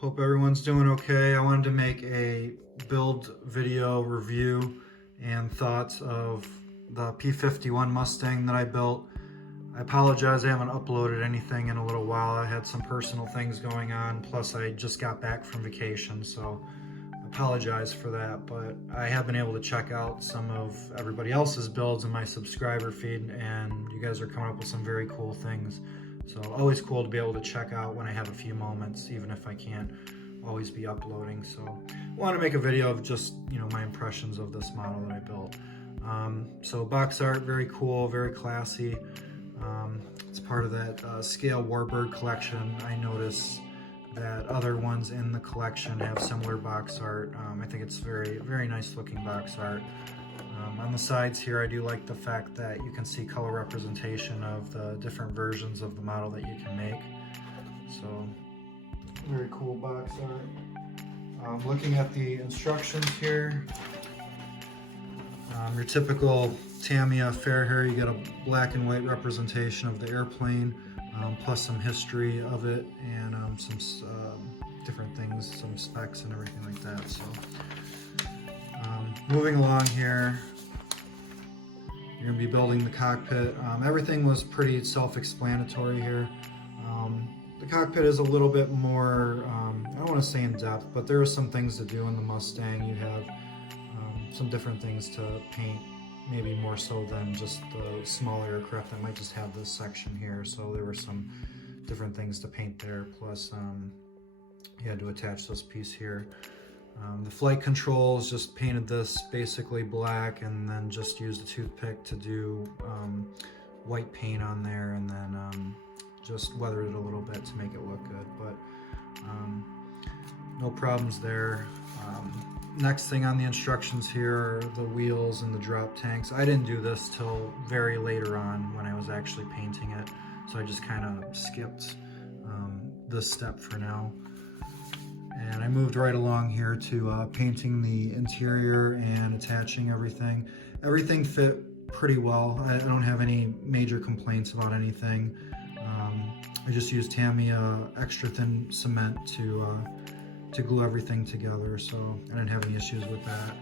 Hope everyone's doing okay. I wanted to make a build video review and thoughts of the P51 Mustang that I built. I apologize, I haven't uploaded anything in a little while. I had some personal things going on, plus I just got back from vacation, so I apologize for that. But I have been able to check out some of everybody else's builds in my subscriber feed, and you guys are coming up with some very cool things. So always cool to be able to check out when I have a few moments, even if I can't always be uploading. So I want to make a video of just, my impressions of this model that I built. So box art, very cool, very classy. It's part of that scale Warbird collection. I notice that other ones in the collection have similar box art. I think it's very, very nice looking box art. On the sides here, I do like the fact that you can see color representation of the different versions of the model that you can make. So, very cool box art. Looking at the instructions here, your typical Tamiya fair hair, you get a black and white representation of the airplane, plus some history of it and some different things, some specs and everything like that. So, moving along here, you're going to be building the cockpit. Everything was pretty self-explanatory here. The cockpit is a little bit more, I don't want to say in depth, but there are some things to do in the Mustang. You have some different things to paint, maybe more so than just the small aircraft that might just have this section here. So there were some different things to paint there, plus you had to attach this piece here. The flight controls, just painted this basically black and then just used a toothpick to do white paint on there, and then just weathered it a little bit to make it look good, but no problems there. Next thing on the instructions here are the wheels and the drop tanks. I didn't do this till very later on when I was actually painting it, so I just kind of skipped this step for now. And I moved right along here to painting the interior and attaching everything. Everything fit pretty well. I don't have any major complaints about anything. I just used Tamiya extra thin cement to glue everything together, so I didn't have any issues with that.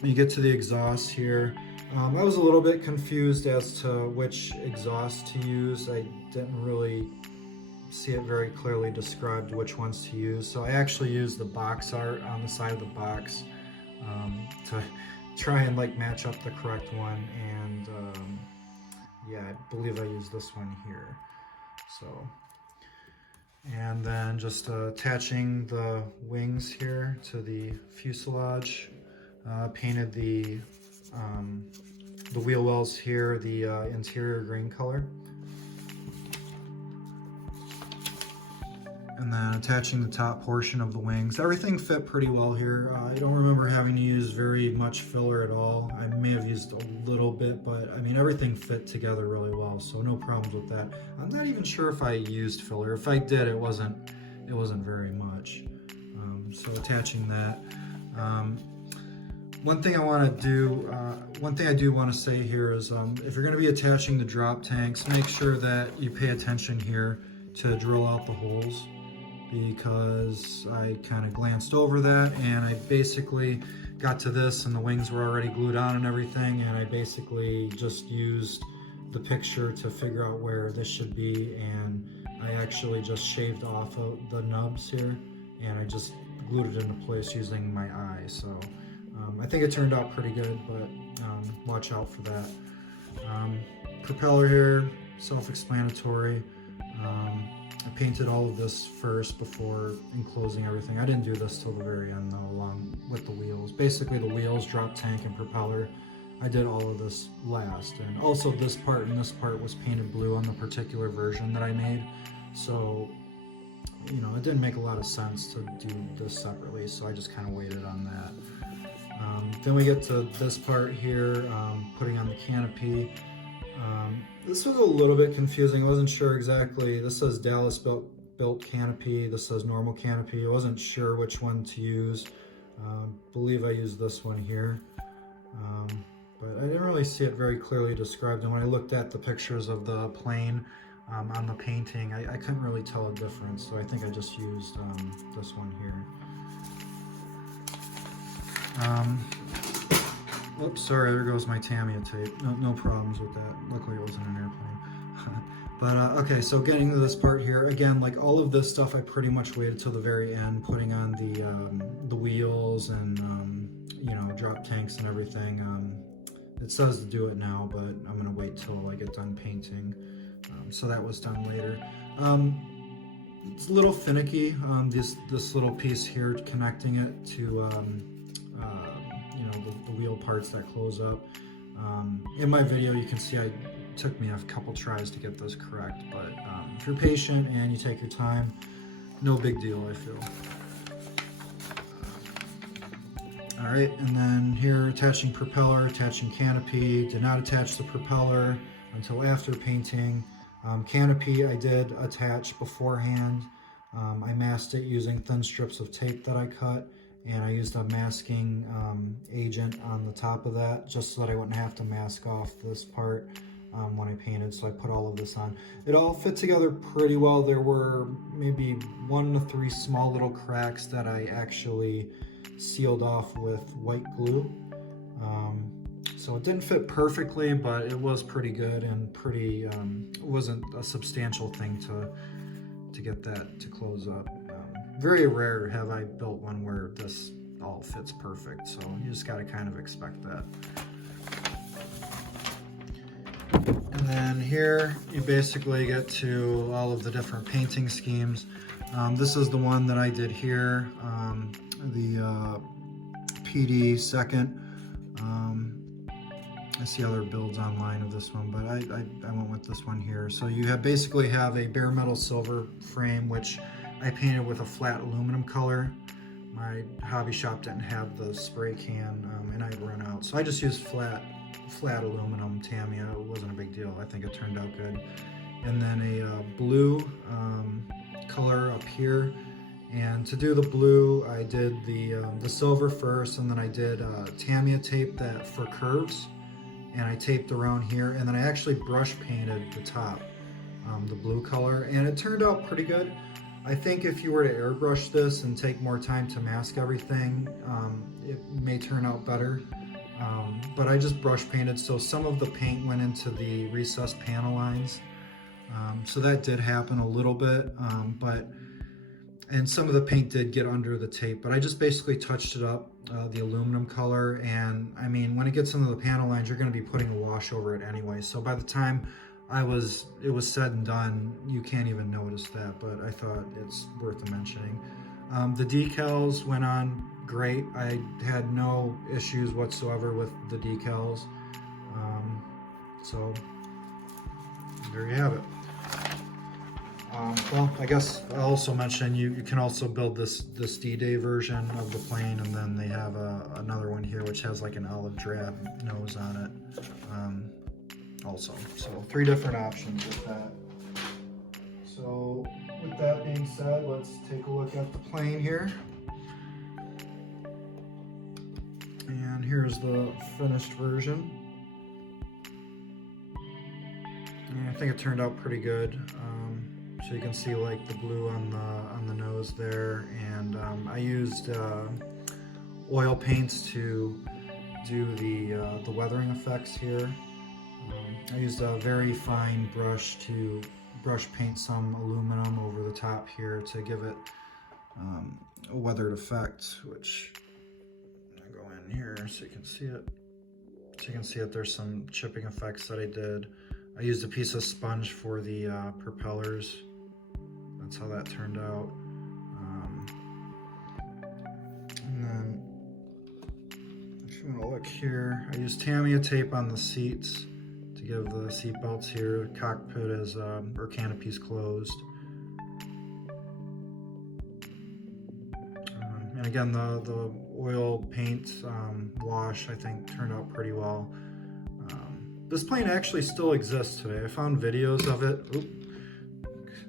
When you get to the exhaust here, I was a little bit confused as to which exhaust to use. I didn't really see it very clearly described which ones to use, so I actually used the box art on the side of the box to try and match up the correct one, and yeah, I believe I used this one here. So, and then just attaching the wings here to the fuselage, painted the wheel wells here, the interior green color. And then attaching the top portion of the wings. Everything fit pretty well here. I don't remember having to use very much filler at all. I may have used a little bit, but I mean, everything fit together really well, so no problems with that. I'm not even sure if I used filler. If I did, it wasn't very much. So attaching that. One thing I do want to say here is if you're going to be attaching the drop tanks, make sure that you pay attention here to drill out the holes, because I kind of glanced over that and I basically got to this and the wings were already glued on and everything, and I basically just used the picture to figure out where this should be, and I actually just shaved off of the nubs here and I just glued it into place using my eye. So I think it turned out pretty good, but watch out for that. Propeller here, self-explanatory. I painted all of this first before enclosing everything. I didn't do this till the very end though, along with the wheels. Basically the wheels, drop tank, and propeller, I did all of this last. And also this part and this part was painted blue on the particular version that I made. So, it didn't make a lot of sense to do this separately, so I just kind of waited on that. Then we get to this part here, putting on the canopy. This was a little bit confusing. I wasn't sure exactly. This says Dallas built canopy. This says normal canopy. I wasn't sure which one to use. Believe I used this one here. But I didn't really see it very clearly described. And when I looked at the pictures of the plane, on the painting, I couldn't really tell a difference, so I think I just used this one here. Oops, sorry, there goes my Tamiya tape. No problems with that. Luckily it wasn't an airplane. But okay, so getting to this part here, again, like all of this stuff I pretty much waited till the very end, putting on the wheels and you know, drop tanks and everything. It says to do it now, but I'm gonna wait till I get done painting. So that was done later. It's a little finicky, this little piece here, connecting it to you know, the wheel parts that close up. In my video you can see it took me a couple tries to get this correct, but if you're patient and you take your time, no big deal, I feel. All right, and then here, attaching propeller, attaching canopy. Did not attach the propeller until after painting. Canopy I did attach beforehand. I masked it using thin strips of tape that I cut, and I used a masking agent on the top of that just so that I wouldn't have to mask off this part when I painted, so I put all of this on. It all fit together pretty well. There were maybe 1 to 3 small little cracks that I actually sealed off with white glue. So it didn't fit perfectly, but it was pretty good and pretty, it wasn't a substantial thing to get that to close up. Very rare have I built one where this all fits perfect, so you just got to kind of expect that. And then here you basically get to all of the different painting schemes. This is the one that I did here, the PD second. I see other builds online of this one, but I went with this one here. So you have basically have a bare metal silver frame, which I painted with a flat aluminum color. My hobby shop didn't have the spray can, and I'd run out. So I just used flat aluminum Tamiya. It wasn't a big deal. I think it turned out good. And then a blue color up here. And to do the blue, I did the silver first, and then I did Tamiya tape that for curves, and I taped around here, and then I actually brush painted the top, the blue color, and it turned out pretty good. I think if you were to airbrush this and take more time to mask everything, it may turn out better. But I just brush painted, so some of the paint went into the recessed panel lines. So that did happen a little bit, and some of the paint did get under the tape, but I just basically touched it up, the aluminum color, and I mean, when it gets into the panel lines, you're going to be putting a wash over it anyway, so by the time it was said and done, you can't even notice that, but I thought it's worth mentioning. The decals went on great. I had no issues whatsoever with the decals, so there you have it. Well, I guess I'll also mention you can also build this D-Day version of the plane, and then they have another one here which has like an olive drab nose on it also. So 3 different options with that. So with that being said, let's take a look at the plane here. And here's the finished version. And I think it turned out pretty good. So you can see like the blue on the nose there, and I used oil paints to do the weathering effects here. I used a very fine brush to brush paint some aluminum over the top here to give it a weathered effect, which I'll go in here so you can see it. So you can see that there's some chipping effects that I did. I used a piece of sponge for the propellers. That's how that turned out. And then, if you want to look here, I used Tamiya tape on the seats to give the seat belts here. Cockpit is, or canopy's closed. And again, the oil paint wash, I think, turned out pretty well. This plane actually still exists today. I found videos of it. Oop.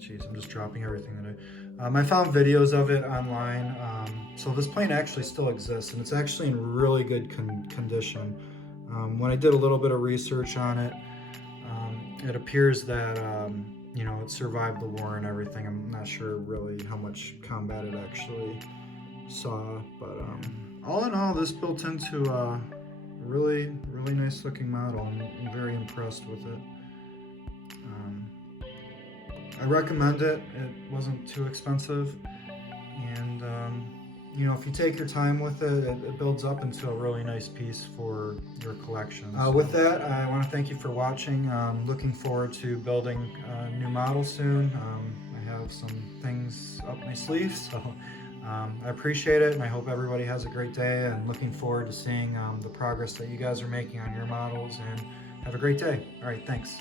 Jeez, I'm just dropping everything today. I found videos of it online. So this plane actually still exists, and it's actually in really good condition. When I did a little bit of research on it, it appears that you know, it survived the war and everything. I'm not sure really how much combat it actually saw, but all in all, this built into a really nice looking model. I'm very impressed with it. I recommend it. It wasn't too expensive, and you know, if you take your time with it, it builds up into a really nice piece for your collection. With that, I want to thank you for watching. Looking forward to building a new model soon. I have some things up my sleeve, so I appreciate it, and I hope everybody has a great day, and looking forward to seeing the progress that you guys are making on your models, and have a great day. All right, thanks.